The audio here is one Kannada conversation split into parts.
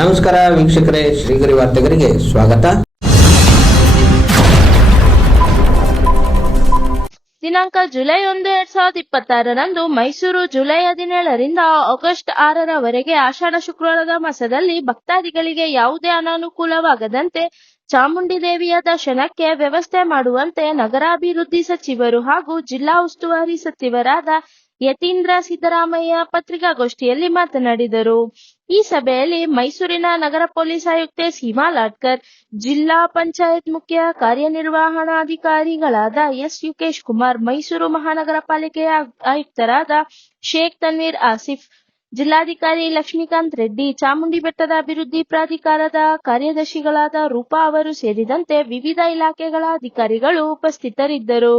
ನಮಸ್ಕಾರ ವೀಕ್ಷಕರೇ, ಶ್ರೀಗರಿ ವಾರ್ತೆಗರಿಗೆ ಸ್ವಾಗತ. ದಿನಾಂಕ ಜುಲೈ 1, 2026ರಂದು ಮೈಸೂರು ಜುಲೈ 17ರಿಂದ ಆಗಸ್ಟ್ 6ರವರೆಗೆ ಆಷಾಢ ಶುಕ್ರವಾರದ ಮಾಸದಲ್ಲಿ ಭಕ್ತಾದಿಗಳಿಗೆ ಯಾವುದೇ ಅನಾನುಕೂಲವಾಗದಂತೆ ಚಾಮುಂಡಿ ದೇವಿಯ ದರ್ಶನಕ್ಕೆ ವ್ಯವಸ್ಥೆ ಮಾಡುವಂತೆ ನಗರಾಭಿವೃದ್ಧಿ ಸಚಿವರು ಹಾಗೂ ಜಿಲ್ಲಾ ಉಸ್ತುವಾರಿ ಸಚಿವರಾದ ಯತೀಂದ್ರ ಸಿದ್ದರಾಮಯ್ಯ ಪತ್ರಿಕಾಗೋಷ್ಠಿಯಲ್ಲಿ ಮಾತನಾಡಿದರು. ಈ ಸಭೆಯಲ್ಲಿ ಮೈಸೂರಿನ ನಗರ ಪೊಲೀಸ್ ಆಯುಕ್ತೆ ಸೀಮಾ ಲಾಟ್ಕರ್, ಜಿಲ್ಲಾ ಪಂಚಾಯತ್ ಮುಖ್ಯ ಕಾರ್ಯನಿರ್ವಹಣಾಧಿಕಾರಿಗಳಾದ ಎಸ್ ಯುಕೇಶ್ ಕುಮಾರ್, ಮೈಸೂರು ಮಹಾನಗರ ಪಾಲಿಕೆಯ ಆಯುಕ್ತರಾದ ಶೇಖ್ ತನ್ವೀರ್ ಆಸಿಫ್, ಜಿಲ್ಲಾಧಿಕಾರಿ ಲಕ್ಷ್ಮೀಕಾಂತ್ ರೆಡ್ಡಿ, ಚಾಮುಂಡಿ ಬೆಟ್ಟದ ಅಭಿವೃದ್ಧಿ ಪ್ರಾಧಿಕಾರದ ಕಾರ್ಯದರ್ಶಿಗಳಾದ ರೂಪಾ ಅವರು ಸೇರಿದಂತೆ ವಿವಿಧ ಇಲಾಖೆಗಳ ಅಧಿಕಾರಿಗಳು ಉಪಸ್ಥಿತರಿದ್ದರು.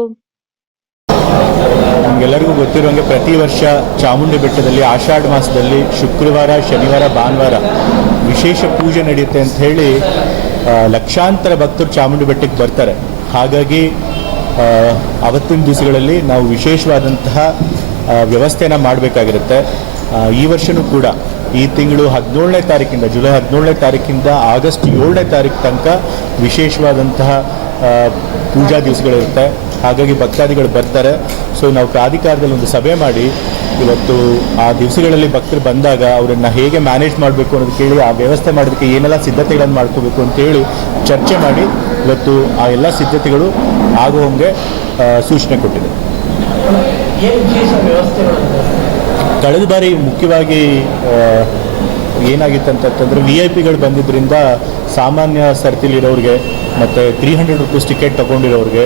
ನಮಗೆಲ್ಲರಿಗೂ ಗೊತ್ತಿರುವಂಗೆ ಪ್ರತಿ ವರ್ಷ ಚಾಮುಂಡಿ ಬೆಟ್ಟದಲ್ಲಿ ಆಷಾಢ ಮಾಸದಲ್ಲಿ ಶುಕ್ರವಾರ, ಶನಿವಾರ, ಭಾನುವಾರ ವಿಶೇಷ ಪೂಜೆ ನಡೆಯುತ್ತೆ ಅಂತ ಹೇಳಿ ಲಕ್ಷಾಂತರ ಭಕ್ತರು ಚಾಮುಂಡಿ ಬೆಟ್ಟಕ್ಕೆ ಬರ್ತಾರೆ. ಹಾಗಾಗಿ ಅವತ್ತಿನ ದಿವಸಗಳಲ್ಲಿ ನಾವು ವಿಶೇಷವಾದಂತಹ ವ್ಯವಸ್ಥೆಯನ್ನು ಮಾಡಬೇಕಾಗಿರುತ್ತೆ. ಈ ವರ್ಷವೂ ಕೂಡ ಈ ತಿಂಗಳು 17ನೇ ತಾರೀಕಿಂದ, ಜುಲೈ 17ನೇ ತಾರೀಕಿಂದ ಆಗಸ್ಟ್ 7ನೇ ತಾರೀಕು ತನಕ ವಿಶೇಷವಾದಂತಹ ಪೂಜಾ ದಿವಸಗಳಿರುತ್ತೆ. ಹಾಗಾಗಿ ಭಕ್ತಾದಿಗಳು ಬರ್ತಾರೆ. ಸೊ ನಾವು ಪ್ರಾಧಿಕಾರದಲ್ಲಿ ಒಂದು ಸಭೆ ಮಾಡಿ ಇವತ್ತು ಆ ದಿವಸಗಳಲ್ಲಿ ಭಕ್ತರು ಬಂದಾಗ ಅವರನ್ನು ಹೇಗೆ ಮ್ಯಾನೇಜ್ ಮಾಡಬೇಕು ಅನ್ನೋದು ಕೇಳಿ, ಆ ವ್ಯವಸ್ಥೆ ಮಾಡೋದಕ್ಕೆ ಏನೆಲ್ಲ ಸಿದ್ಧತೆಗಳನ್ನು ಮಾಡ್ಕೋಬೇಕು ಅಂತೇಳಿ ಚರ್ಚೆ ಮಾಡಿ ಇವತ್ತು ಆ ಎಲ್ಲ ಸಿದ್ಧತೆಗಳು ಆಗುವಂಗೆ ಸೂಚನೆ ಕೊಟ್ಟಿದೆ. ಕಳೆದ ಬಾರಿ ಮುಖ್ಯವಾಗಿ ಏನಾಗಿತ್ತು ಅಂತಂದರೆ VIP ಬಂದಿದ್ದರಿಂದ ಸಾಮಾನ್ಯ ಸರ್ತಿಲಿರೋರಿಗೆ ಮತ್ತು 300 ರೂಪೀಸ್ ಟಿಕೆಟ್ ತೊಗೊಂಡಿರೋರಿಗೆ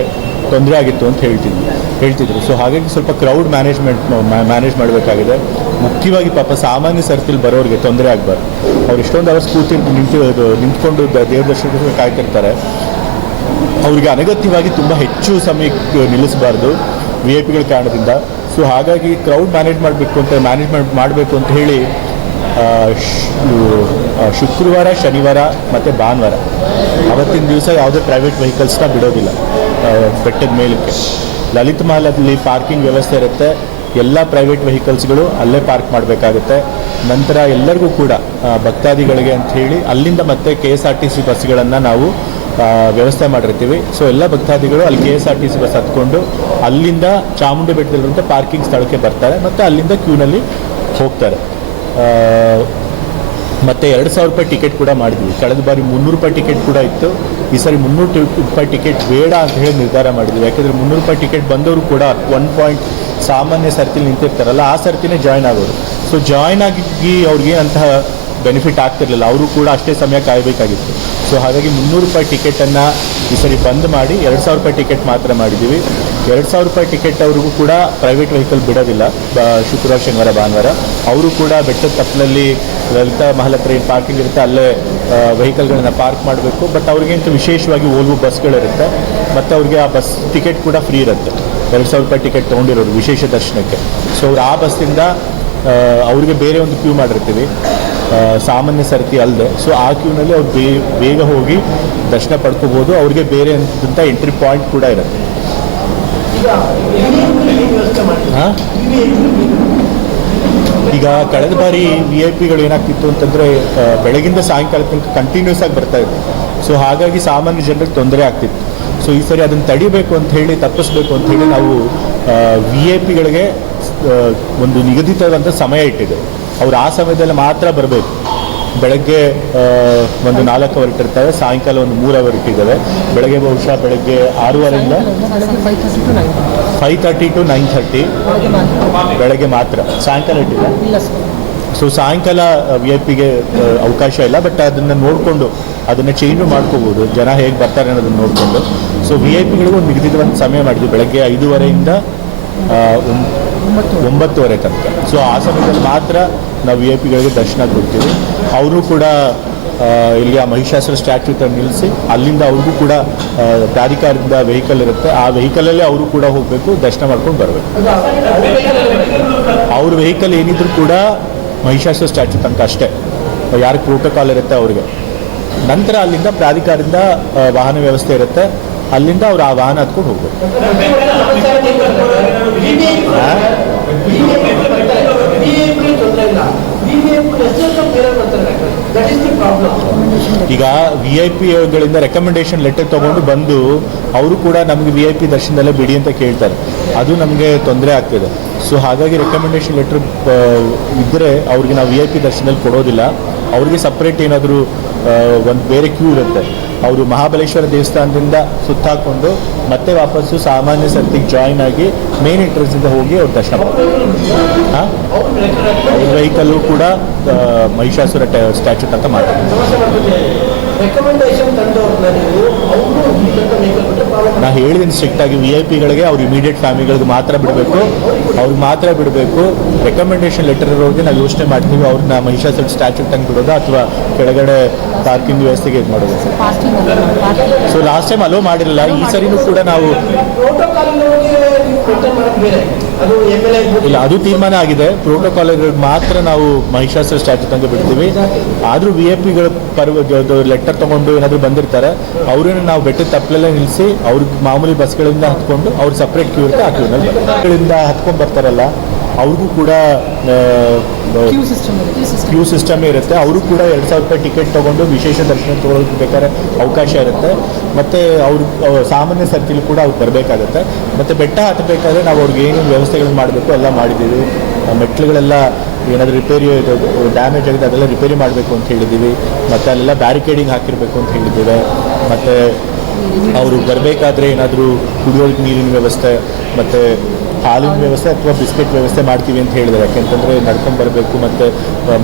ತೊಂದರೆ ಆಗಿತ್ತು ಅಂತ ಹೇಳ್ತಿದ್ರು. ಸೊ ಹಾಗಾಗಿ ಸ್ವಲ್ಪ ಕ್ರೌಡ್ ಮ್ಯಾನೇಜ್ ಮಾಡಬೇಕಾಗಿದೆ. ಮುಖ್ಯವಾಗಿ ಪಾಪ ಸಾಮಾನ್ಯ ಸರ್ತಿಲಿ ಬರೋರಿಗೆ ತೊಂದರೆ ಆಗಬಾರ್ದು. ಅವ್ರು ಇಷ್ಟೊಂದು ಅವರ್ಸ್ ನಿಂತ್ಕೊಂಡು ದೇವ್ರ ದರ್ಶನಕ್ಕೆ ಕಾಯ್ತಿರ್ತಾರೆ. ಅವರಿಗೆ ಅನಗತ್ಯವಾಗಿ ತುಂಬ ಹೆಚ್ಚು ಸಮಯಕ್ಕೆ ನಿಲ್ಲಿಸಬಾರ್ದು VIP ಕಾರಣದಿಂದ. ಸೊ ಹಾಗಾಗಿ ಕ್ರೌಡ್ ಮ್ಯಾನೇಜ್ಮೆಂಟ್ ಮಾಡಬೇಕು ಅಂತ ಹೇಳಿ ಶುಕ್ರವಾರ, ಶನಿವಾರ ಮತ್ತು ಭಾನುವಾರ ಅವತ್ತಿನ ದಿವಸ ಯಾವುದೇ ಪ್ರೈವೇಟ್ ವೆಹಿಕಲ್ಸ್ನ ಬಿಡೋದಿಲ್ಲ ಬೆಟ್ಟದ ಮೇಲಕ್ಕೆ. ಲಲಿತ ಮಹಲಲ್ಲಿ ಪಾರ್ಕಿಂಗ್ ವ್ಯವಸ್ಥೆ ಇರುತ್ತೆ. ಎಲ್ಲ ಪ್ರೈವೇಟ್ ವೆಹಿಕಲ್ಸ್ಗಳು ಅಲ್ಲೇ ಪಾರ್ಕ್ ಮಾಡಬೇಕಾಗುತ್ತೆ. ನಂತರ ಎಲ್ಲರಿಗೂ ಕೂಡ ಭಕ್ತಾದಿಗಳಿಗೆ ಅಂತ ಹೇಳಿ ಅಲ್ಲಿಂದ ಮತ್ತೆ KSRTC ಬಸ್ಗಳನ್ನು ನಾವು ವ್ಯವಸ್ಥೆ ಮಾಡಿರ್ತೀವಿ. ಸೊ ಎಲ್ಲ ಭಕ್ತಾದಿಗಳು ಅಲ್ಲಿ KSRTC ಬಸ್ ಹತ್ಕೊಂಡು ಅಲ್ಲಿಂದ ಚಾಮುಂಡಿ ಬೆಟ್ಟದಲ್ಲಿರುವಂಥ ಪಾರ್ಕಿಂಗ್ ಸ್ಥಳಕ್ಕೆ ಬರ್ತಾರೆ ಮತ್ತು ಅಲ್ಲಿಂದ ಕ್ಯೂನಲ್ಲಿ ಹೋಗ್ತಾರೆ. ಮತ್ತು 2,000 ರೂಪಾಯಿ ಟಿಕೆಟ್ ಕೂಡ ಮಾಡಿದ್ವಿ. ಕಳೆದ ಬಾರಿ 300 ರೂಪಾಯಿ ಟಿಕೆಟ್ ಕೂಡ ಇತ್ತು. ಈ ಸಾರಿ 300 ರೂಪಾಯಿ ಟಿಕೆಟ್ ಬೇಡ ಅಂತ ಹೇಳಿ ನಿರ್ಧಾರ ಮಾಡಿದ್ವಿ. ಯಾಕೆಂದರೆ 300 ರೂಪಾಯಿ ಟಿಕೆಟ್ ಬಂದವರು ಕೂಡ 1 ಪಾಯಿಂಟ್ ಸಾಮಾನ್ಯ ಸರ್ತಿಲಿ ನಿಂತಿರ್ತಾರಲ್ಲ, ಆ ಸರ್ತಿನೇ ಜಾಯ್ನ್ ಆಗೋರು. ಸೊ ಜಾಯ್ನ್ ಆಗಿ ಅವ್ರಿಗೇನಂತಹ ಬೆನಿಫಿಟ್ ಆಗ್ತಿರಲಿಲ್ಲ. ಅವರು ಕೂಡ ಅಷ್ಟೇ ಸಮಯ ಕಾಯಬೇಕಾಗಿತ್ತು. ಸೊ ಹಾಗಾಗಿ 300 ರೂಪಾಯಿ ಟಿಕೆಟನ್ನು ಈ ಸರಿ ಬಂದ್ ಮಾಡಿ 2,000 ರೂಪಾಯಿ ಟಿಕೆಟ್ ಮಾತ್ರ ಮಾಡಿದ್ದೀವಿ. 2,000 ರೂಪಾಯಿ ಟಿಕೆಟ್ ಅವ್ರಿಗೂ ಕೂಡ ಪ್ರೈವೇಟ್ ವೆಹಿಕಲ್ ಬಿಡೋದಿಲ್ಲ. ಶುಕ್ರವಾರ, ಶನಿವಾರ, ಭಾನುವಾರ ಅವರು ಕೂಡ ಬೆಟ್ಟದ ತಪ್ಪಲಲ್ಲಿ ಲಲಿತ ಮಹಲ್ ಹತ್ರ ಏನು ಪಾರ್ಕಿಂಗ್ ಇರುತ್ತೆ ಅಲ್ಲೇ ವೆಹಿಕಲ್ಗಳನ್ನ ಪಾರ್ಕ್ ಮಾಡಬೇಕು. ಬಟ್ ಅವ್ರಿಗಂತೂ ವಿಶೇಷವಾಗಿ ಓಲ್ವೋ ಬಸ್ಗಳಿರುತ್ತೆ ಮತ್ತು ಅವ್ರಿಗೆ ಆ ಬಸ್ ಟಿಕೆಟ್ ಕೂಡ ಫ್ರೀ ಇರುತ್ತೆ. 2,000 ರೂಪಾಯಿ ಟಿಕೆಟ್ ತೊಗೊಂಡಿರೋರು ವಿಶೇಷ ದರ್ಶನಕ್ಕೆ. ಸೊ ಅವ್ರು ಆ ಬಸ್ಸಿಂದ ಅವ್ರಿಗೆ ಬೇರೆ ಒಂದು ಕ್ಯೂ ಮಾಡಿರ್ತೀವಿ, ಸಾಮಾನ್ಯ ಸರ್ತಿ ಅಲ್ಲದೆ. ಸೊ ಆ ಕ್ಯೂನಲ್ಲಿ ಅವ್ರು ಬೇಗ ಹೋಗಿ ದರ್ಶನ ಪಡ್ಕೋಬೋದು. ಅವ್ರಿಗೆ ಬೇರೆ ಅಂತ ಎಂಟ್ರಿ ಪಾಯಿಂಟ್ ಕೂಡ ಇರುತ್ತೆ. ಈಗ ಕಳೆದ ಬಾರಿ VIP ಏನಾಗ್ತಿತ್ತು ಅಂತಂದರೆ ಬೆಳಗಿಂದ ಸಾಯಂಕಾಲ ತನಕ ಕಂಟಿನ್ಯೂಸ್ ಆಗಿ ಬರ್ತಾಯಿತ್ತು. ಸೊ ಹಾಗಾಗಿ ಸಾಮಾನ್ಯ ಜನರಿಗೆ ತೊಂದರೆ ಆಗ್ತಿತ್ತು. ಸೊ ಈ ಸರಿ ಅದನ್ನು ತಡಿಬೇಕು ಅಂತ ಹೇಳಿ, ತಪ್ಪಿಸ್ಬೇಕು ಅಂತ ಹೇಳಿ ನಾವು VIP ಒಂದು ನಿಗದಿತವಾದಂಥ ಸಮಯ ಇಟ್ಟಿದ್ದೇವೆ. ಅವ್ರು ಆ ಸಮಯದಲ್ಲಿ ಮಾತ್ರ ಬರಬೇಕು. ಬೆಳಗ್ಗೆ ಒಂದು 4 ಅವರ್ ಇಟ್ಟಿರ್ತವೆ, ಸಾಯಂಕಾಲ ಒಂದು 3 ಅವರ್ ಇಟ್ಟಿದ್ದಾವೆ. ಬೆಳಗ್ಗೆ ಬಹುಶಃ ಬೆಳಗ್ಗೆ 6:30ರಿಂದ 5:30 to 9:30 ಬೆಳಗ್ಗೆ ಮಾತ್ರ, ಸಾಯಂಕಾಲ ಇಟ್ಟಿಲ್ಲ. ಸೊ ಸಾಯಂಕಾಲ VIP ಅವಕಾಶ ಇಲ್ಲ. ಬಟ್ ಅದನ್ನು ನೋಡಿಕೊಂಡು ಅದನ್ನು ಚೇಂಜು ಮಾಡ್ಕೋಬೋದು, ಜನ ಹೇಗೆ ಬರ್ತಾರೆ ಅನ್ನೋದನ್ನು ನೋಡಿಕೊಂಡು. ಸೊ VIP ಒಂದು ನಿಗದಿತವಾದ ಸಮಯ ಮಾಡಿದ್ವಿ, ಬೆಳಗ್ಗೆ 5:30ರಿಂದ 9:30 ತನಕ. ಸೊ ಆ ಸಮಯದಲ್ಲಿ ಮಾತ್ರ ನಾವು VIP ದರ್ಶನ ಕೊಡ್ತೀವಿ. ಅವರು ಕೂಡ ಇಲ್ಲಿ ಆ ಮಹಿಷಾಸುರ ಸ್ಟ್ಯಾಚ್ಯೂ ತಂದು ನಿಲ್ಲಿಸಿ ಅಲ್ಲಿಂದ ಅವ್ರಿಗೂ ಕೂಡ ಪ್ರಾಧಿಕಾರದಿಂದ ವೆಹಿಕಲ್ ಇರುತ್ತೆ. ಆ ವೆಹಿಕಲಲ್ಲೇ ಅವರು ಕೂಡ ಹೋಗಬೇಕು, ದರ್ಶನ ಮಾಡ್ಕೊಂಡು ಬರಬೇಕು. ಅವ್ರ ವೆಹಿಕಲ್ ಏನಿದ್ರು ಕೂಡ ಮಹಿಷಾಸುರ ಸ್ಟ್ಯಾಚ್ಯೂ ತನಕ ಅಷ್ಟೇ, ಯಾರಿಗೆ ಪ್ರೋಟೋಕಾಲ್ ಇರುತ್ತೆ ಅವ್ರಿಗೆ. ನಂತರ ಅಲ್ಲಿಂದ ಪ್ರಾಧಿಕಾರದಿಂದ ವಾಹನ ವ್ಯವಸ್ಥೆ ಇರುತ್ತೆ, ಅಲ್ಲಿಂದ ಅವ್ರು ಆ ವಾಹನ ಹತ್ಕೊಂಡು ಹೋಗ್ಬೇಕು. ಈಗ VIP ಗಳಿಂದ ರೆಕಮೆಂಡೇಶನ್ ಲೆಟರ್ ತೊಗೊಂಡು ಬಂದು ಅವರು ಕೂಡ ನಮಗೆ VIP ದರ್ಶನದಲ್ಲೇ ಬಿಡಿ ಅಂತ ಕೇಳ್ತಾರೆ, ಅದು ನಮಗೆ ತೊಂದರೆ ಆಗ್ತಿದೆ. ಸೊ ಹಾಗಾಗಿ ರೆಕಮೆಂಡೇಶನ್ ಲೆಟ್ರ್ ಇದ್ದರೆ ಅವ್ರಿಗೆ ನಾವು VIP ದರ್ಶನದಲ್ಲಿ ಕೊಡೋದಿಲ್ಲ. ಅವ್ರಿಗೆ ಸಪ್ರೇಟ್ ಏನಾದರೂ ಒಂದು ಬೇರೆ ಕ್ಯೂ ಇರುತ್ತೆ. ಅವರು ಮಹಾಬಲೇಶ್ವರ ದೇವಸ್ಥಾನದಿಂದ ಸುತ್ತಾಕೊಂಡು ಮತ್ತೆ ವಾಪಸ್ಸು ಸಾಮಾನ್ಯ ಸರ್ತಿಗೆ ಜಾಯಿನ್ ಆಗಿ ಮೇನ್ ಎಂಟ್ರೆನ್ಸಿಂದ ಹೋಗಿ ಅವ್ರು ದರ್ಶನ ಮಾಡ್ತಾರೆ. ಅವ್ರ ವೆಹಿಕಲ್ಲು ಕೂಡ ಮಹಿಷಾಸುರ ಸ್ಟ್ಯಾಚ್ಯೂಟ್ ಅಂತ ಮಾಡ್ತಾರೆ. ನಾ ಹೇಳಿದ್ದೀನಿ ಸ್ಟ್ರಿಕ್ಟಾಗಿ VIP ಅವ್ರು ಇಮಿಡಿಯೇಟ್ ಫ್ಯಾಮಿಲಿಗಳಿಗೆ ಮಾತ್ರ ಬಿಡಬೇಕು, ಅವ್ರಿಗೆ ಮಾತ್ರ ಬಿಡಬೇಕು. ರೆಕಮೆಂಡೇಶನ್ ಲೆಟರ್ ಇರೋರಿಗೆ ನಾವು ಯೋಚನೆ ಮಾಡ್ತೀವಿ ಅವ್ರನ್ನ ಮಹಿಷಾಸುರ ಸ್ಟ್ಯಾಚ್ಯೂಟ್ ತಂದು ಬಿಡೋದು ಅಥವಾ ಕೆಳಗಡೆ ಪಾರ್ಕಿಂಗ್ ವ್ಯವಸ್ಥೆಗೆ ಇದು ಮಾಡೋದು. ಸೊ ಲಾಸ್ಟ್ ಟೈಮ್ ಅಲೋ ಮಾಡಿರಲಿಲ್ಲ, ಈ ಸರಿನೂ ಕೂಡ ನಾವು ಇಲ್ಲ, ಅದು ತೀರ್ಮಾನ ಆಗಿದೆ. ಪ್ರೋಟೋಕಾಲ್ಗಳಿಗೆ ಮಾತ್ರ ನಾವು ಮಹಿಷಾಸುರ ಸ್ಟ್ಯಾಚ್ಯೂ ತಂದು ಬಿಡ್ತೀವಿ. ಆದರೂ VIP ಲೆಟರ್ ತೊಗೊಂಡು ಏನಾದರೂ ಬಂದಿರ್ತಾರೆ ಅವ್ರನ್ನ ನಾವು ಬೆಟ್ಟದ ತಪ್ಪಲೆಲ್ಲ ನಿಲ್ಲಿಸಿ ಅವ್ರಿಗೆ ಮಾಮೂಲಿ ಬಸ್ಗಳಿಂದ ಹತ್ಕೊಂಡು ಅವ್ರು ಸಪ್ರೇಟ್ ಕ್ಯೂ ಇರುತ್ತೆ, ಆ ಕ್ಯೂನಲ್ಲಿ ಬಸ್ಗಳಿಂದ ಹತ್ಕೊಂಡು ಬರ್ತಾರಲ್ಲ ಅವ್ರಿಗೂ ಕೂಡ ಕ್ಯೂ ಸಿಸ್ಟಮೇ ಇರುತ್ತೆ. ಅವರು ಕೂಡ 2,000 ರೂಪಾಯಿ ಟಿಕೆಟ್ ತೊಗೊಂಡು ವಿಶೇಷ ದರ್ಶನ ತೊಗೊಳೋಕೆ ಬೇಕಾದ್ರೆ ಅವಕಾಶ ಇರುತ್ತೆ. ಮತ್ತು ಅವ್ರು ಸಾಮಾನ್ಯ ಸರ್ತಿಲಿ ಕೂಡ ಅವ್ರು ಬರಬೇಕಾಗತ್ತೆ. ಮತ್ತು ಬೆಟ್ಟ ಹತ್ತಬೇಕಾದ್ರೆ ನಾವು ಅವ್ರಿಗೆ ಏನು ವ್ಯವಸ್ಥೆಗಳನ್ನ ಮಾಡಬೇಕು ಎಲ್ಲ ಮಾಡಿದ್ದೀವಿ. ಮೆಟ್ಲುಗಳೆಲ್ಲ ಏನಾದರೂ ರಿಪೇರಿ ಡ್ಯಾಮೇಜ್ ಆಗಿದೆ ಅದೆಲ್ಲ ರಿಪೇರಿ ಮಾಡಬೇಕು ಅಂತ ಹೇಳಿದ್ದೀವಿ. ಮತ್ತು ಅಲ್ಲೆಲ್ಲ ಬ್ಯಾರಿಕೇಡಿಂಗ್ ಹಾಕಿರಬೇಕು ಅಂತ ಹೇಳಿದ್ದೀವಿ. ಮತ್ತು ಅವರು ಬರಬೇಕಾದ್ರೆ ಏನಾದರೂ ಕುಡಿಯೋದಕ್ಕೆ ನೀರಿನ ವ್ಯವಸ್ಥೆ ಮತ್ತು ಹಾಲಿನ ವ್ಯವಸ್ಥೆ ಅಥವಾ ಬಿಸ್ಕೆಟ್ ವ್ಯವಸ್ಥೆ ಮಾಡ್ತೀವಿ ಅಂತ ಹೇಳಿದ್ದಾರೆ. ಯಾಕೆಂತಂದರೆ ನಡ್ಕೊಂಡು ಬರಬೇಕು ಮತ್ತು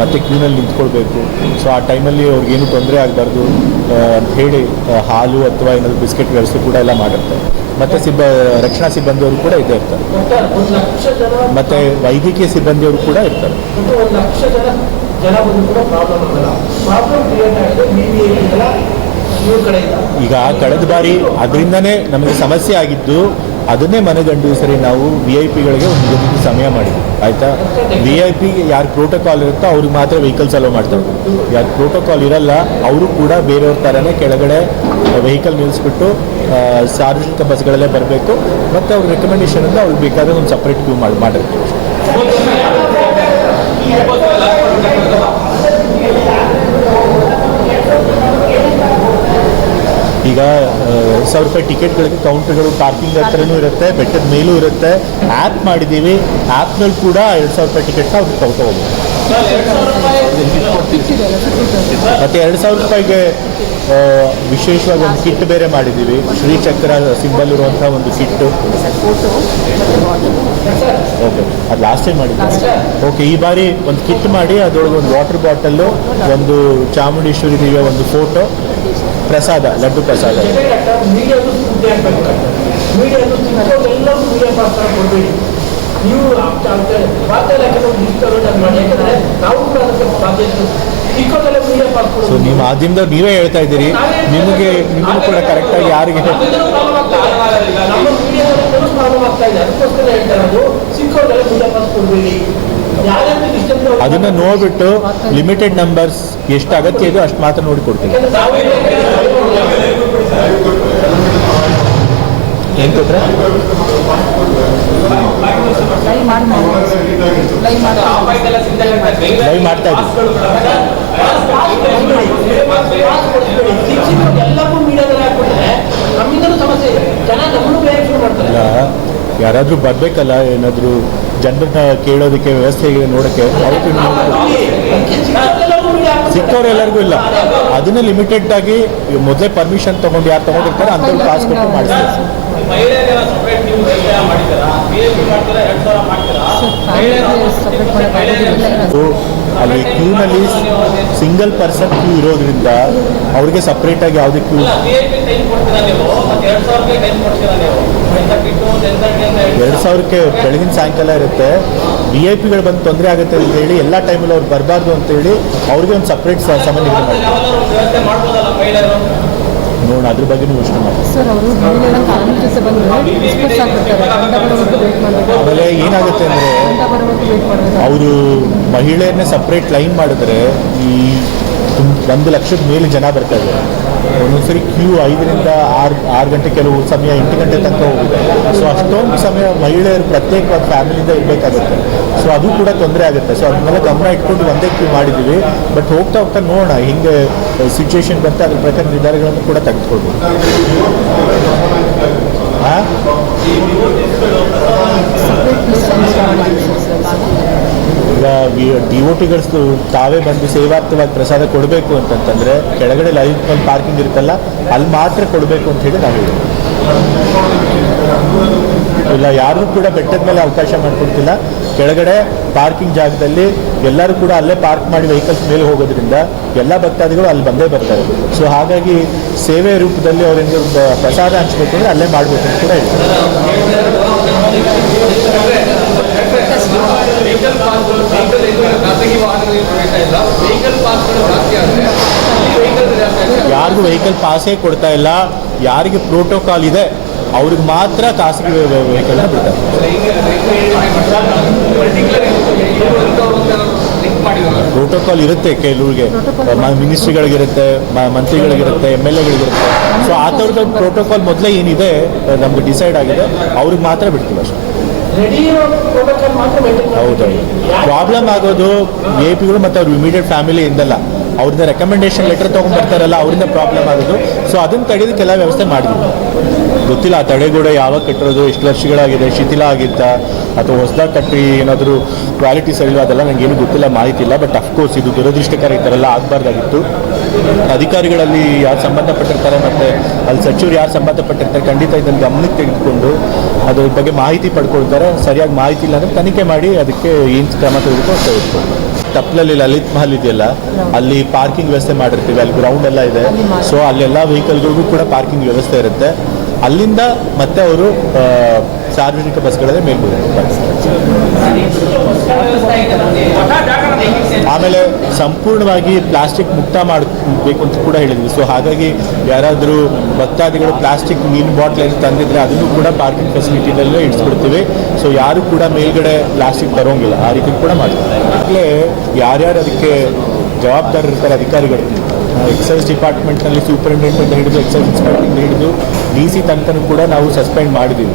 ಮತ್ತೆ ಕ್ಯೂನಲ್ಲಿ ನಿಂತ್ಕೊಳ್ಬೇಕು. ಸೊ ಆ ಟೈಮಲ್ಲಿ ಅವ್ರಿಗೇನು ತೊಂದರೆ ಆಗಬಾರ್ದು ಅಂತ ಹೇಳಿ ಹಾಲು ಅಥವಾ ಏನಾದರೂ ಬಿಸ್ಕೆಟ್ ವ್ಯವಸ್ಥೆ ಕೂಡ ಎಲ್ಲ ಮಾಡಿರ್ತಾರೆ. ಮತ್ತು ರಕ್ಷಣಾ ಸಿಬ್ಬಂದಿಯವರು ಕೂಡ ಇದ್ದೇ ಇರ್ತಾರೆ. ಮತ್ತು ವೈದ್ಯಕೀಯ ಸಿಬ್ಬಂದಿಯವರು ಕೂಡ ಇರ್ತಾರೆ. ಈಗ ಕಳೆದ ಬಾರಿ ಅದರಿಂದನೇ ನಮಗೆ ಸಮಸ್ಯೆ ಆಗಿದ್ದು, ಅದನ್ನೇ ಮನಗಂಡು ಸರಿ ನಾವು VIP ಒಂದು ನಿಗದಿತ ಸಮಯ ಮಾಡಿದ್ವಿ. ಆಯಿತಾ, VIP ಯಾರು ಪ್ರೋಟೋಕಾಲ್ ಇರುತ್ತೋ ಅವ್ರಿಗೆ ಮಾತ್ರ ವೆಹಿಕಲ್ಸ್ ಅಲೋ ಮಾಡ್ತಾರೆ. ಯಾರು ಪ್ರೋಟೋಕಾಲ್ ಇರಲ್ಲ ಅವರು ಕೂಡ ಬೇರೆಯವ್ರ ಥರನೇ ಕೆಳಗಡೆ ವೆಹಿಕಲ್ ನಿಲ್ಲಿಸ್ಬಿಟ್ಟು ಸಾರ್ವಜನಿಕ ಬಸ್ಗಳಲ್ಲೇ ಬರಬೇಕು. ಮತ್ತು ಅವ್ರ ರೆಕಮೆಂಡೇಷನಿಂದ ಅವ್ರಿಗೆ ಬೇಕಾದ್ರೆ ಒಂದು ಸಪ್ರೇಟ್ ಕ್ಯೂ ಮಾಡಿರ್ತೀವಿ. ಈಗ 1,000 ರೂಪಾಯಿ ಟಿಕೆಟ್ಗಳಿಗೆ ಕೌಂಟರ್ಗಳು ಪಾರ್ಕಿಂಗ್ ಹತ್ರನೂ ಇರುತ್ತೆ, ಬೆಟ್ಟದ ಮೇಲೂ ಇರುತ್ತೆ. ಆ್ಯಪ್ ಮಾಡಿದ್ದೀವಿ, ಆ್ಯಪ್ನಲ್ಲಿ ಕೂಡ 2,000 ರೂಪಾಯಿ ಟಿಕೆಟ್ನ ಅವ್ರಿಗೆ ತಗೋಬೋದು. ಮತ್ತು 2,000 ರೂಪಾಯಿಗೆ ವಿಶೇಷವಾಗಿ ಒಂದು ಕಿಟ್ ಬೇರೆ ಮಾಡಿದ್ದೀವಿ. ಶ್ರೀಚಕ್ರ ಸಿಂಬಲ್ ಇರುವಂಥ ಒಂದು ಕಿಟ್ಟು. ಓಕೆ, ಅದು ಲಾಸ್ಟ್ ಟೈಮ್ ಮಾಡಿದ್ದೆ. ಓಕೆ, ಈ ಬಾರಿ ಒಂದು ಕಿಟ್ ಮಾಡಿ ಅದರೊಳಗೆ ಒಂದು ವಾಟರ್ ಬಾಟಲ್ಲು, ಒಂದು ಚಾಮುಂಡೇಶ್ವರಿ ದೇವಿಯ ಒಂದು ಫೋಟೋ, ಪ್ರಸಾದ, ಲಡ್ಡು ಪ್ರಸಾದ. ಸೊ ನೀವು ಮಾಧ್ಯಮದವ್ರು ನೀವೇ ಹೇಳ್ತಾ ಇದ್ದೀರಿ, ನಿಮಗೂ ಕೂಡ ಕರೆಕ್ಟಾಗಿ ಯಾರಿಗೆ ಅದನ್ನು ನೋಡ್ಬಿಟ್ಟು ಲಿಮಿಟೆಡ್ ನಂಬರ್ಸ್ ಎಷ್ಟು ಅಗತ್ಯ ಇದೆಯೋ ಅಷ್ಟು ಮಾತ್ರ ನೋಡಿ ಕೊಡ್ತೀನಿ. ಏನು ಕೊಟ್ಟರೆ ಲೈವ್ ಮಾಡ್ತಾ ಇದ್ದೀವಿ. ಯಾರಾದರೂ ಬರಬೇಕಲ್ಲ, ಏನಾದರೂ ಜನರನ್ನ ಕೇಳೋದಕ್ಕೆ, ವ್ಯವಸ್ಥೆಗೆ ನೋಡೋಕ್ಕೆ. ಸಿಕ್ಕವ್ರೆಲ್ಲರಿಗೂ ಇಲ್ಲ, ಅದನ್ನೇ ಲಿಮಿಟೆಡ್ ಆಗಿ ಮೊದಲೇ ಪರ್ಮಿಷನ್ ತೊಗೊಂಡು ಯಾರು ತೊಗೊಂಡಿರ್ತಾರೆ ಅಂಥವ್ರು ಕಾಸು ಕೊಟ್ಟು ಮಾಡಿಸ್ತಾರೆ. ಅಲ್ಲಿ ಕ್ಯೂನಲ್ಲಿ ಸಿಂಗಲ್ ಪರ್ಸನ್ ಕ್ಯೂ ಇರೋದ್ರಿಂದ ಅವ್ರಿಗೆ ಸಪ್ರೇಟಾಗಿ ಯಾವುದೇ ಕ್ಯೂ 2,000ಕ್ಕೆ ಬೆಳಗಿನ ಸಾಯಂಕಾಲ ಇರುತ್ತೆ. VIP ಬಂದು ತೊಂದರೆ ಆಗುತ್ತೆ ಅಂತ ಹೇಳಿ ಎಲ್ಲ ಟೈಮಲ್ಲಿ ಅವ್ರು ಬರಬಾರ್ದು ಅಂತೇಳಿ ಅವ್ರಿಗೆ ಒಂದು ಸಪ್ರೇಟ್ ಸಮಯ ನಿಗದಿ ಮಾಡ್ತಾರೆ. ನೋಡೋಣ, ಅದ್ರ ಬಗ್ಗೆ ಯೋಚನೆ ಮಾಡಿ. ಆಮೇಲೆ ಏನಾಗುತ್ತೆ ಅಂದರೆ ಅವರು ಮಹಿಳೆಯನ್ನೇ ಸಪ್ರೇಟ್ ಲೈನ್ ಮಾಡಿದ್ರೆ ಈ 1 ಲಕ್ಷದ ಮೇಲೆ ಜನ ಬರ್ತಾ ಇದ್ದಾರೆ. ಒಂದೊಂದ್ಸರಿ ಕ್ಯೂ 5ರಿಂದ 6 ಗಂಟೆ, ಕೆಲವು ಸಮಯ 8 ಗಂಟೆ ತನಕ ಹೋಗುತ್ತೆ. ಸೊ ಅಷ್ಟೊಂದು ಸಮಯ ಮಹಿಳೆಯರು ಪ್ರತ್ಯೇಕವಾಗಿ ಫ್ಯಾಮಿಲಿಯಿಂದ ಇರಬೇಕಾಗುತ್ತೆ. ಸೊ ಅದು ಕೂಡ ತೊಂದರೆ ಆಗುತ್ತೆ. ಸೊ ಅದನ್ನೆಲ್ಲ ಗಮನ ಇಟ್ಕೊಂಡು ಒಂದೇ ಕ್ಯೂ ಮಾಡಿದ್ದೀವಿ. ಬಟ್ ಹೋಗ್ತಾ ಹೋಗ್ತಾ ನೋಡೋಣ, ಹಿಂಗೆ ಸಿಚುವೇಶನ್ ಬರ್ತಾ ಅದ್ರ ಪ್ರಕಾರ ನಿರ್ಧಾರಗಳನ್ನು ಕೂಡ ತೆಗೆದುಕೊಳ್ಬೋದು. ಈಗ ಡಿಒಟಿಗಳು ತಾವೇ ಬಂದು ಸೇವಾರ್ಥವಾಗಿ ಪ್ರಸಾದ ಕೊಡಬೇಕು ಅಂತಂತಂದರೆ ಕೆಳಗಡೆ ಲೈಫ್ ಪಾರ್ಕಿಂಗ್ ಇರುತ್ತಲ್ಲ, ಅಲ್ಲಿ ಮಾತ್ರ ಕೊಡಬೇಕು ಅಂತ ಹೇಳಿ ನಾವು ಹೇಳಿದ್ವಿ. ಇಲ್ಲ, ಯಾರಿಗೂ ಕೂಡ ಬೆಟ್ಟದ ಮೇಲೆ ಅವಕಾಶ ಮಾಡಿಕೊಡ್ತಿಲ್ಲ. ಕೆಳಗಡೆ ಪಾರ್ಕಿಂಗ್ ಜಾಗದಲ್ಲಿ ಎಲ್ಲರೂ ಕೂಡ ಅಲ್ಲೇ ಪಾರ್ಕ್ ಮಾಡಿ ವೆಹಿಕಲ್ಸ್ ಮೇಲೆ ಹೋಗೋದ್ರಿಂದ ಎಲ್ಲ ಭಕ್ತಾದಿಗಳು ಅಲ್ಲಿ ಬಂದೇ ಬರ್ತಾರೆ. ಸೊ ಹಾಗಾಗಿ ಸೇವೆ ರೂಪದಲ್ಲಿ ಅವರಿಗೆ ಪ್ರಸಾದ ಹಂಚಬೇಕು ಅಂದರೆ ಅಲ್ಲೇ ಮಾಡಬೇಕು ಅಂತ ಕೂಡ ಹೇಳ್ತಾರೆ. ಯಾರಿಗೂ ವೆಹಿಕಲ್ ಪಾಸೇ ಕೊಡ್ತಾ ಇಲ್ಲ. ಯಾರಿಗೆ ಪ್ರೋಟೋಕಾಲ್ ಇದೆ ಅವ್ರಿಗೆ ಮಾತ್ರ ಖಾಸಗಿ ವೆಹಿಕಲ್ನ ಬಿಡ್ತಾರೆ. ಪ್ರೋಟೋಕಾಲ್ ಇರುತ್ತೆ ಕೆಲವ್ರಿಗೆ, ಮಿನಿಸ್ಟ್ರಿಗಳಿಗಿರುತ್ತೆ, ಮಂತ್ರಿಗಳಿಗಿರುತ್ತೆ, MLA ಗಳಿಗಿರುತ್ತೆ. ಸೊ ಆ ಥರದ ಪ್ರೋಟೋಕಾಲ್ ಮೊದಲೇ ಏನಿದೆ ನಮ್ಗೆ ಡಿಸೈಡ್ ಆಗಿದೆ, ಅವ್ರಿಗೆ ಮಾತ್ರ ಬಿಡ್ತೀವಿ ಅಷ್ಟೇ. ಹೌದೌದು. ಪ್ರಾಬ್ಲಮ್ ಆಗೋದು AP ಮತ್ತು ಅವ್ರ ಇಮಿಡಿಯೇಟ್ ಫ್ಯಾಮಿಲಿ ಇಂದಲ್ಲ, ಅವ್ರದ್ದು ರೆಕಮೆಂಡೇಶನ್ ಲೆಟರ್ ತೊಗೊಂಡ್ಬರ್ತಾರಲ್ಲ, ಅವರಿಂದ ಪ್ರಾಬ್ಲಮ್ ಆಗೋದು. ಸೊ ಅದನ್ನು ತಡೆಯೋದಕ್ಕೆಲ್ಲ ವ್ಯವಸ್ಥೆ ಮಾಡಿದ್ವಿ. ಗೊತ್ತಿಲ್ಲ ಆ ತಡೆಗೋಡೆ ಯಾವಾಗ ಕಟ್ಟಿರೋದು, ಎಷ್ಟು ವರ್ಷಗಳಾಗಿದೆ, ಶಿಥಿಲ ಆಗಿತ್ತ ಅಥವಾ ಹೊಸದಾಗಿ ಕಟ್ಟಿ ಏನಾದರೂ ಕ್ವಾಲಿಟಿ ಸರಿಯಿಲ್ಲ, ಅದೆಲ್ಲ ನನಗೇನು ಗೊತ್ತಿಲ್ಲ, ಮಾಹಿತಿ ಇಲ್ಲ. ಬಟ್ ಅಫ್ಕೋರ್ಸ್ ಇದು ದುರದೃಷ್ಟಕರ, ಈ ಥರ ಎಲ್ಲ ಆಗಬಾರ್ದಾಗಿತ್ತು. ಅಧಿಕಾರಿಗಳಲ್ಲಿ ಯಾರು ಸಂಬಂಧಪಟ್ಟಿರ್ತಾರೆ ಮತ್ತು ಅಲ್ಲಿ ಸಚಿವರು ಯಾರು ಸಂಬಂಧಪಟ್ಟಿರ್ತಾರೆ ಖಂಡಿತ ಇದನ್ನು ಗಮನಕ್ಕೆ ತೆಗೆದುಕೊಂಡು ಅದ್ರ ಬಗ್ಗೆ ಮಾಹಿತಿ ಪಡ್ಕೊಳ್ತಾರೆ. ಸರಿಯಾಗಿ ಮಾಹಿತಿ ಇಲ್ಲ ಅಂದರೆ ತನಿಖೆ ಮಾಡಿ ಅದಕ್ಕೆ ಏನು ಕ್ರಮ ತೆಗೆದುಕೊಂಡು ಅಂತ ತೆಗೆದುಕೊಂಡು. ತಪ್ಪಲಲ್ಲಿ ಲಲಿತ್ ಮಹಲ್ ಇದೆಯಲ್ಲ, ಅಲ್ಲಿ ಪಾರ್ಕಿಂಗ್ ವ್ಯವಸ್ಥೆ ಮಾಡಿರ್ತೀವಿ, ಅಲ್ಲಿ ಗ್ರೌಂಡ್ ಎಲ್ಲ ಇದೆ. ಸೊ ಅಲ್ಲೆಲ್ಲ ವೆಹಿಕಲ್ಗಳಿಗೂ ಕೂಡ ಪಾರ್ಕಿಂಗ್ ವ್ಯವಸ್ಥೆ ಇರುತ್ತೆ. ಅಲ್ಲಿಂದ ಮತ್ತೆ ಅವರು ಸಾರ್ವಜನಿಕ ಬಸ್ಗಳಲ್ಲೇ ಮೇಲ್ಬೋದು. ಆಮೇಲೆ ಸಂಪೂರ್ಣವಾಗಿ ಪ್ಲಾಸ್ಟಿಕ್ ಮುಕ್ತ ಮಾಡಬೇಕು ಅಂತ ಕೂಡ ಹೇಳಿದ್ವಿ. ಸೊ ಹಾಗಾಗಿ ಯಾರಾದರೂ ಭಕ್ತಾದಿಗಳು ಪ್ಲಾಸ್ಟಿಕ್ ನೀರಿನ ಬಾಟ್ಲ್ ಏನು ತಂದಿದ್ರೆ ಅದನ್ನು ಕೂಡ ಪಾರ್ಕಿಂಗ್ ಫೆಸಿಲಿಟಿನಲ್ಲೇ ಇಡಿಸ್ಬಿಡ್ತೀವಿ. ಸೊ ಯಾರು ಕೂಡ ಮೇಲ್ಗಡೆ ಪ್ಲಾಸ್ಟಿಕ್ ತರೋಂಗಿಲ್ಲ, ಆ ರೀತಿ ಕೂಡ ಮಾಡ್ತೀವಿ. ಆಗಲೇ ಯಾರ್ಯಾರು ಅದಕ್ಕೆ ಜವಾಬ್ದಾರರಿರ್ತಾರೆ ಅಧಿಕಾರಿಗಳು, ಎಕ್ಸೈಸ್ ಡಿಪಾರ್ಟ್ಮೆಂಟ್ನಲ್ಲಿ ಸೂಪರಿಂಟೆಂಡೆಂಟ್ ಹಿಡಿದು ಎಕ್ಸೈಸ್ ಇನ್ಸ್ಪೆಕ್ಟರ್ ಹಿಡಿದು DC ತನಕನೂ ಕೂಡ ನಾವು ಸಸ್ಪೆಂಡ್ ಮಾಡಿದ್ದೀವಿ.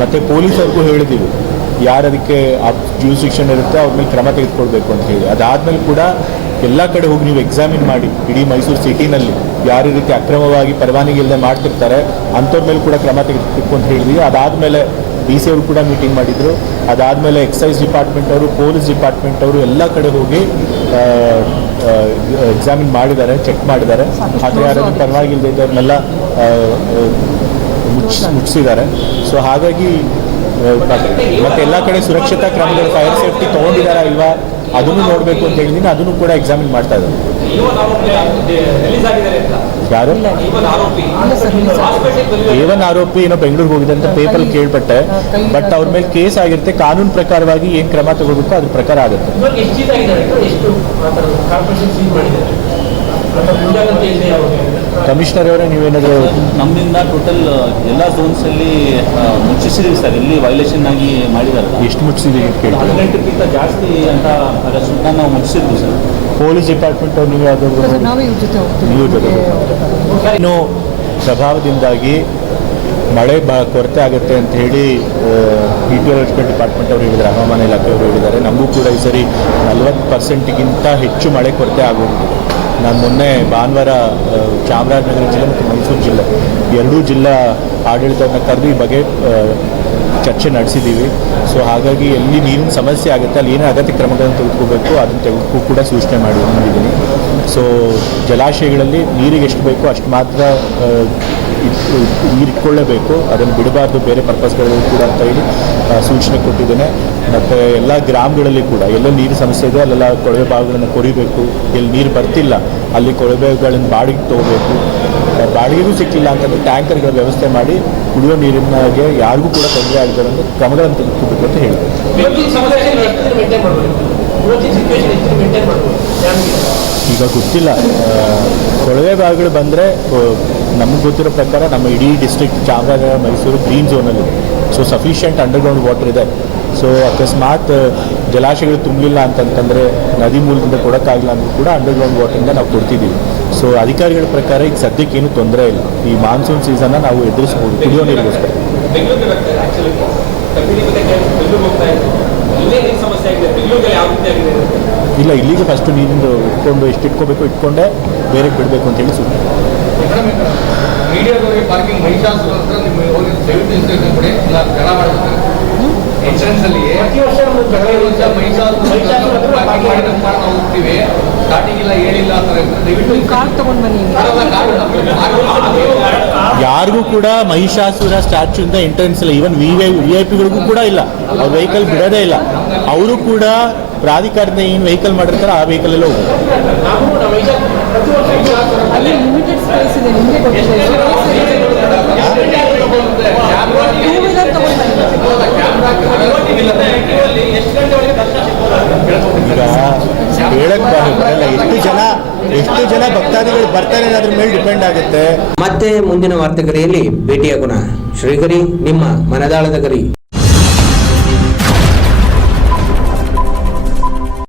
ಮತ್ತು ಪೊಲೀಸರಿಗೂ ಹೇಳಿದ್ದೀವಿ, ಯಾರು ಅದಕ್ಕೆ ಜ್ಯೂರಿಸ್ಡಿಕ್ಷನ್ ಇರುತ್ತೆ ಅವ್ರ ಮೇಲೆ ಕ್ರಮ ತೆಗೆದುಕೊಳ್ಬೇಕು ಅಂತ ಹೇಳಿ. ಅದಾದಮೇಲೆ ಕೂಡ ಎಲ್ಲ ಕಡೆ ಹೋಗಿ ನೀವು ಎಕ್ಸಾಮಿನ್ ಮಾಡಿ, ಇಡೀ ಮೈಸೂರು ಸಿಟಿನಲ್ಲಿ ಯಾರು ರೀತಿ ಅಕ್ರಮವಾಗಿ ಪರವಾನಗಿ ಇಲ್ಲದೆ ಮಾಡ್ತಿರ್ತಾರೆ ಅಂಥವ್ರ ಮೇಲೆ ಕೂಡ ಕ್ರಮ ತೆಗೆದುಬೇಕು ಅಂತ ಹೇಳಿದ್ವಿ. ಅದಾದಮೇಲೆ DC ಅವರು ಕೂಡ ಮೀಟಿಂಗ್ ಮಾಡಿದರು. ಅದಾದಮೇಲೆ ಎಕ್ಸೈಸ್ ಡಿಪಾರ್ಟ್ಮೆಂಟ್ ಅವರು, ಪೊಲೀಸ್ ಡಿಪಾರ್ಟ್ಮೆಂಟ್ ಅವರು ಎಲ್ಲ ಕಡೆ ಹೋಗಿ ಎಕ್ಸಾಮಿನ್ ಮಾಡಿದ್ದಾರೆ, ಚೆಕ್ ಮಾಡಿದ್ದಾರೆ. ಆದರೆ ಯಾರಾದರೂ ಪರವಾಗಿ ಇಲ್ಲದೆ ಇದ್ದವ್ರನ್ನೆಲ್ಲ ಮುಚ್ಚಿಸಿದ್ದಾರೆ. ಸೊ ಹಾಗಾಗಿ ಮತ್ತೆ ಎಲ್ಲ ಕಡೆ ಸುರಕ್ಷತಾ ಕ್ರಮಗಳು, ಫೈರ್ ಸೇಫ್ಟಿ ತೊಗೊಂಡಿದ್ದಾರಾ ಇಲ್ವಾ ಅದನ್ನು ನೋಡಬೇಕು ಅಂತ ಹೇಳಿದ್ದೀನಿ. ಅದನ್ನು ಕೂಡ ಎಕ್ಸಾಮಿನ್ ಮಾಡ್ತಾ ಇದ್ದಾರೆ. ಯಾರು A1 ಆರೋಪಿ ಏನೋ ಬೆಂಗಳೂರಿಗೆ ಹೋಗಿದೆ ಅಂತ ಪೇಪರ್ ಕೇಳ್ಪಟ್ಟೆ. ಬಟ್ ಅವ್ರ ಮೇಲೆ ಕೇಸ್ ಆಗಿರುತ್ತೆ. ಕಾನೂನು ಪ್ರಕಾರವಾಗಿ ಏನು ಕ್ರಮ ತಗೋಬೇಕು ಅದ್ರ ಪ್ರಕಾರ ಆಗುತ್ತೆ. ಕಮಿಷನರ್ ಅವರೇ, ನೀವೇನಾದರೂ ನಮ್ಮಿಂದ ಟೋಟಲ್ ಎಲ್ಲ ಝೋನ್ಸಲ್ಲಿ ಮುಚ್ಚಿಸಿದೀವಿ ಸರ್. ಇಲ್ಲಿ ವೈಲೇಷನ್ ಆಗಿ ಮಾಡಿದಾರಲ್ಲ, ಎಷ್ಟು ಮುಚ್ಚಿದ್ದೀವಿ ಅಂತ ಕೇಳಿ. 18ಕ್ಕಿಂತ ಜಾಸ್ತಿ ಅಂತ ಸುತ್ತ ನಾವು ಮುಚ್ಚಿಸಿದ್ವಿ ಸರ್. ಪೊಲೀಸ್ ಡಿಪಾರ್ಟ್ಮೆಂಟ್ ಅವ್ರು ನೀವು ನೀವು ಜೊತೆ ಇನ್ನು ಪ್ರಭಾವದಿಂದಾಗಿ ಮಳೆ ಕೊರತೆ ಆಗುತ್ತೆ ಅಂತ ಹೇಳಿ ಮೆಟೀರಿಯಲ್ ಡಿಪಾರ್ಟ್ಮೆಂಟ್ ಅವರು ಹೇಳಿದ್ದಾರೆ, ಹವಾಮಾನ ಇಲಾಖೆಯವರು ಹೇಳಿದ್ದಾರೆ. ನಮಗೂ ಕೂಡ ಈ ಸರಿ 40%ಗಿಂತ ಹೆಚ್ಚು ಮಳೆ ಕೊರತೆ ಆಗೋಗಿದೆ. ನಾನು ಮೊನ್ನೆ ಭಾನುವಾರ ಚಾಮರಾಜನಗರ ಜಿಲ್ಲೆ ಮತ್ತು ಮೈಸೂರು ಜಿಲ್ಲೆ ಎರಡೂ ಜಿಲ್ಲಾ ಆಡಳಿತವನ್ನು ಕರೆದು ಈ ಬಗ್ಗೆ ಚರ್ಚೆ ನಡೆಸಿದ್ದೀವಿ. ಸೊ ಹಾಗಾಗಿ ಎಲ್ಲಿ ನೀರಿನ ಸಮಸ್ಯೆ ಆಗುತ್ತೆ ಅಲ್ಲಿ ಏನೇ ಅಗತ್ಯ ಕ್ರಮಗಳನ್ನು ತೆಗೆದುಕೋಬೇಕು ಅದನ್ನು ತೆಗೆದುಕೋ ಕೂಡ ಸೂಚನೆ ಮಾಡಿದ್ದೀನಿ. ಸೊ ಜಲಾಶಯಗಳಲ್ಲಿ ನೀರಿಗೆ ಎಷ್ಟು ಬೇಕೋ ಅಷ್ಟು ಮಾತ್ರ ನೀರು ಇಟ್ಕೊಳ್ಳೇಬೇಕು, ಅದನ್ನು ಬಿಡಬಾರ್ದು ಬೇರೆ ಪರ್ಪಸ್ಗಳಿಗೂ ಕೂಡ ಅಂತ ಹೇಳಿ ಸೂಚನೆ ಕೊಟ್ಟಿದ್ದೇನೆ. ಮತ್ತು ಎಲ್ಲ ಗ್ರಾಮಗಳಲ್ಲಿ ಕೂಡ ಎಲ್ಲೆಲ್ಲಿ ನೀರು ಸಮಸ್ಯೆ ಇದೆ ಅಲ್ಲೆಲ್ಲ ಕೊಳವೆ ಬಾವಿಗಳನ್ನು ಕೊರಿಬೇಕು. ಎಲ್ಲಿ ನೀರು ಬರ್ತಿಲ್ಲ ಅಲ್ಲಿ ಕೊಳವೆಗಳನ್ನು ಬಾಡಿಗೆ ತೊಗೋಬೇಕು. ಬಾಡಿಗೆಗೂ ಸಿಕ್ಕಿಲ್ಲ ಅಂತಂದರೆ ಟ್ಯಾಂಕರ್ಗಳ ವ್ಯವಸ್ಥೆ ಮಾಡಿ ಕುಡಿಯೋ ನೀರಿನಾಗೆ ಯಾರಿಗೂ ಕೂಡ ತೊಂದರೆ ಆಗದೆ ಅಂತ ಕ್ರಮಗಳನ್ನು ತೆಗೆದುಕೋಬೇಕು ಅಂತ ಹೇಳಿದೆ. ಈಗ ಗೊತ್ತಿಲ್ಲ, ಕೊಳವೆ ಬಾವಿಗಳು ಬಂದರೆ ನಮಗೆ ಗೊತ್ತಿರೋ ಪ್ರಕಾರ ನಮ್ಮ ಇಡೀ ಡಿಸ್ಟ್ರಿಕ್ಟ್ ಚಾಮರಾಜನಗರ ಮೈಸೂರು ಗ್ರೀನ್ ಝೋನಲ್ಲಿದೆ. ಸೊ ಸಫಿಷಿಯೆಂಟ್ ಅಂಡರ್ಗ್ರೌಂಡ್ ವಾಟರ್ ಇದೆ. ಸೊ ಅಕಸ್ಮಾತ್ ಜಲಾಶಯಗಳು ತುಂಬಲಿಲ್ಲ ಅಂತಂತಂದರೆ ನದಿ ಮೂಲದಿಂದ ಕೊಡೋಕ್ಕಾಗಲ್ಲ ಅಂದರೂ ಕೂಡ ಅಂಡರ್ಗ್ರೌಂಡ್ ವಾಟರಿಂದ ನಾವು ಕೊಡ್ತಿದ್ದೀವಿ. ಸೊ ಅಧಿಕಾರಿಗಳ ಪ್ರಕಾರ ಈಗ ಸದ್ಯಕ್ಕೆ ಏನೂ ತೊಂದರೆ ಇಲ್ಲ. ಈ ಮಾನ್ಸೂನ್ ಸೀಸನ್ನ ನಾವು ಎದುರಿಸ್ಬೋದು ಕುಡಿಯೋ ನೀರಿಗೋಸ್ಕರ. ಇಲ್ಲ, ಇಲ್ಲಿಗೆ ಫಸ್ಟು ನೀರಿಂದು ಇಟ್ಕೊಂಡು ಎಷ್ಟು ಇಟ್ಕೋಬೇಕು ಇಟ್ಕೊಂಡೆ ಬೇರೆ ಬಿಡಬೇಕು ಅಂತೇಳಿ ಸುಮ್ಮನೆ. ಮೀಡಿಯಾದವರಿಗೆ ಪಾರ್ಕಿಂಗ್ ಮಹಿಷಾಸುರ ಹತ್ರ ನಿಮ್ಮ ಹೋಗಿ ದಯವಿಟ್ಟು ಇನ್ಸ್ಟ್ರಕ್ಷನ್ ಕೊಡಿ, ಇಲ್ಲ ಜನ ಮಾಡ್ತಾರೆ ಎಂಟ್ರೆನ್ಸ್ ಅಲ್ಲಿ ಮಹಿಷಾಸುರ ಪಾರ್ಕಿಂಗ್ ಮಾಡಿದ ನಾವು ಹೋಗ್ತೀವಿ, ಸ್ಟಾರ್ಟಿಂಗ್ ಇಲ್ಲ ಹೇಳಿಲ್ಲ ಅಂತಾರೆ. ದಯವಿಟ್ಟು ಕಾರ್ಡ್ ತಗೊಂಡು ಬನ್ನಿ. ಯಾರಿಗೂ ಕೂಡ ಮಹಿಷಾಸುರ ಸ್ಟ್ಯಾಚ್ಯೂ ಇಂದ ಎಂಟ್ರೆನ್ಸ್ ಇಲ್ಲ. ಈವನ್ VIP ಕೂಡ ಇಲ್ಲ. ಅವ್ರ ವೆಹಿಕಲ್ ಬಿಡೋದೇ ಇಲ್ಲ. ಅವರು ಕೂಡ ಪ್ರಾಧಿಕಾರದಿಂದ ಏನು ವೆಹಿಕಲ್ ಮಾಡಿರ್ತಾರೆ ಆ ವೆಹಿಕಲ್ ಹೋಗೋದು. ಈಗ ಹೇಳಕ್ ಬರಲ್ಲ ಎಷ್ಟು ಜನ ಭಕ್ತಾದಿಗಳು ಬರ್ತಾರೆ ಅನ್ನೋದ್ರ ಮೇಲೆ ಡಿಪೆಂಡ್ ಆಗುತ್ತೆ. ಮತ್ತೆ ಮುಂದಿನ ವಾರ್ತೆಗರಿಯಲ್ಲಿ ಭೇಟಿಯಾಗೋಣ. ಶ್ರೀಗರಿ, ನಿಮ್ಮ ಮನದಾಳದ ಗರಿ.